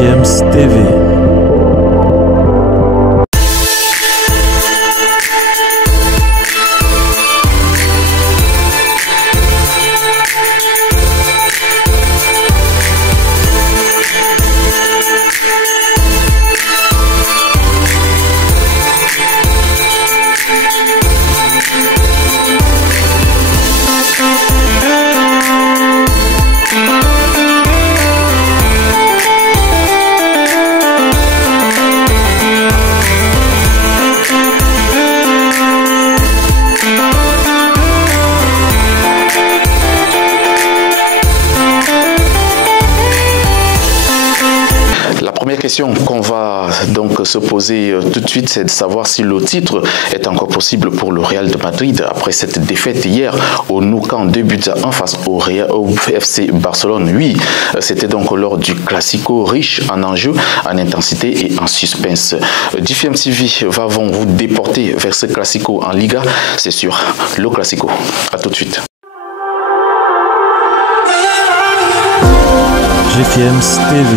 GFM's TV. Question qu'on va donc se poser tout de suite, c'est de savoir si le titre est encore possible pour le Real de Madrid après cette défaite hier au Nou Camp 2-1 face au FC Barcelone. Oui, c'était donc lors du Classico riche en enjeux, en intensité et en suspense. GFM TV va vous déporter vers ce Classico en Liga, c'est sûr, le Classico. À tout de suite. GFM's TV.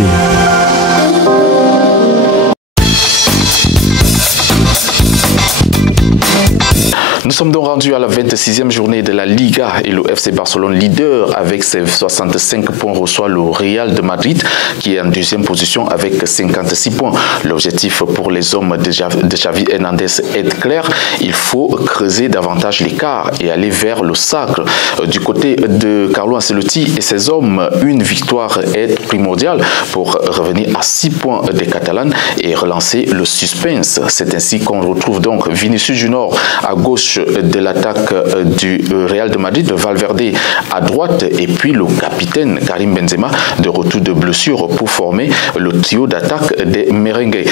Nous sommes donc rendus à la 26e journée de la Liga et le FC Barcelone, leader avec ses 65 points, reçoit le Real de Madrid qui est en deuxième position avec 56 points. L'objectif pour les hommes de Xavi Hernandez est clair, il faut creuser davantage l'écart et aller vers le sacre. Du côté de Carlo Ancelotti et ses hommes, une victoire est primordiale pour revenir à 6 points des Catalans et relancer le suspense. C'est ainsi qu'on retrouve donc Vinicius Junior à gauche de l'attaque du Real de Madrid, Valverde à droite et puis le capitaine Karim Benzema de retour de blessure pour former le trio d'attaque des merengues.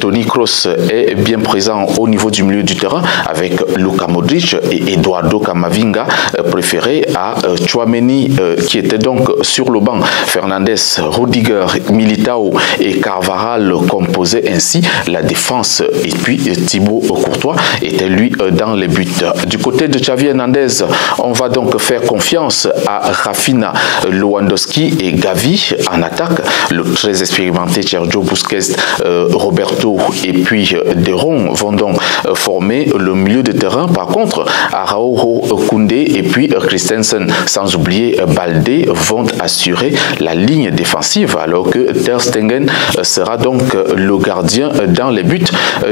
Toni Kroos est bien présent au niveau du milieu du terrain avec Luka Modric et Eduardo Camavinga préféré à Tchouaméni qui était donc sur le banc. Fernandes, Rudiger, Militao et Carvajal composaient ainsi la défense et puis Thibaut Courtois était lui dans les buts. Du côté de Xavi Hernandez, on va donc faire confiance à Rafinha, Lewandowski et Gavi en attaque. Le très expérimenté Sergio Busquets, Roberto et puis De Jong vont donc former le milieu de terrain. Par contre, Araujo, Koundé et puis Christensen, sans oublier Baldé, vont assurer la ligne défensive alors que Ter Stegen sera donc le gardien dans les buts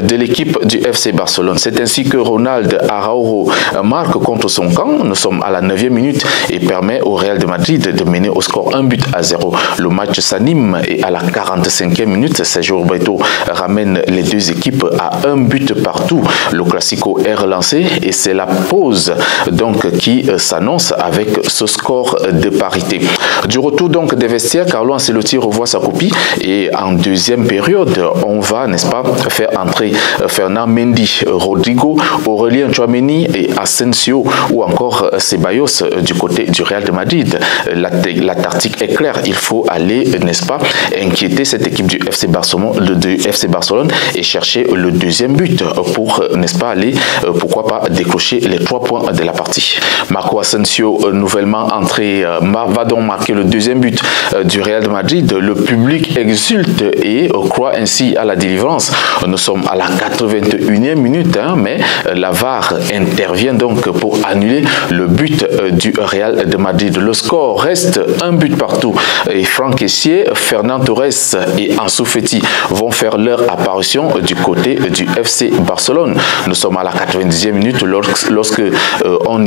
de l'équipe du FC Barcelone. C'est ainsi que Ronald Araujo marque contre son camp. Nous sommes à la 9e minute et permet au Real de Madrid de mener au score 1-0. Le match s'anime et à la 45e minute, Sergio Roberto ramène les deux équipes à 1 but partout. Le Classico est relancé et c'est la pause donc qui s'annonce avec ce score de parité. Du retour donc des vestiaires, Carlo Ancelotti revoit sa copie et en deuxième période, on va, n'est-ce pas, faire entrer Fernand Mendy, Rodrigo, Aurélien Tchouaméni et Asensio ou encore Ceballos du côté du Real de Madrid. La tactique est claire, il faut aller, n'est-ce pas, inquiéter cette équipe du FC Barcelone et chercher le deuxième but pour, n'est-ce pas, aller, pourquoi pas, décrocher les 3 points de la partie. Marco Asensio, nouvellement entré, va donc marquer le deuxième but du Real de Madrid. Le public exulte et croit ainsi à la délivrance. Nous sommes à la 81e minute, mais la VAR intervient donc pour annuler le but du Real de Madrid. Le score reste 1 but partout. Et Franck Kessié, Fernand Torres et Ansu Fati vont faire leur apparition du côté du FC Barcelone. Nous sommes à la 90e minute lorsque on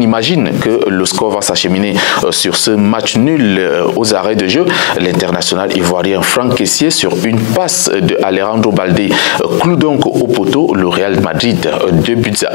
imagine que le score va s'acheminer sur ce match nul aux arrêts de jeu. L'international ivoirien Franck Kessié sur une passe de Alejandro Baldé cloue donc au poteau le Real de Madrid 2-1.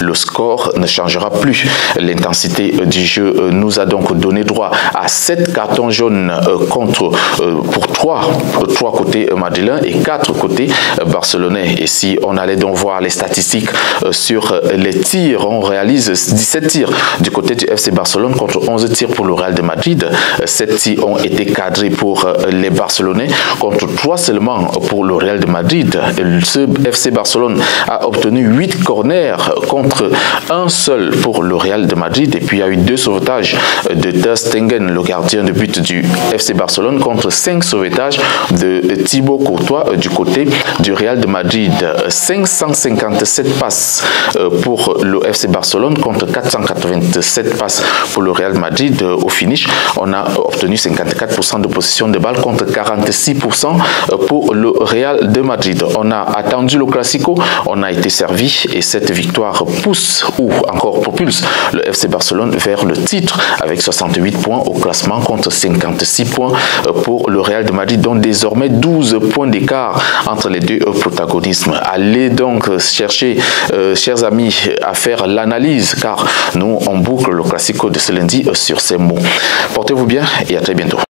Le score ne changera plus. L'intensité du jeu nous a donc donné droit à 7 cartons jaunes pour 3 côtés madrilènes et 4 côtés barcelonais. Et si on allait donc voir les statistiques sur les tirs, on réalise 17 tirs du côté du FC Barcelone contre 11 tirs pour le Real de Madrid. 7 tirs ont été cadrés pour les Barcelonais contre 3 seulement pour le Real de Madrid. Ce FC Barcelone a obtenu 8 corners contre un seul pour le Real de Madrid. Et puis il y a eu 2 sauvetages de Ter Stegen, le gardien de but du FC Barcelone, contre 5 sauvetages de Thibaut Courtois du côté du Real de Madrid. 557 passes pour le FC Barcelone contre 487 passes pour le Real de Madrid. Au finish, on a obtenu 54% de possession de balle contre 46% pour le Real de Madrid. On a attendu le Classico, on a été servi et cette victoire pousse ou encore propulse le FC Barcelone vers le titre avec 68 points au classement contre 56 points pour le Real de Madrid, dont désormais 12 points d'écart entre les deux protagonismes. Allez donc chercher, chers amis, à faire l'analyse car nous on boucle le Classico de ce lundi sur ces mots. Portez-vous bien et à très bientôt.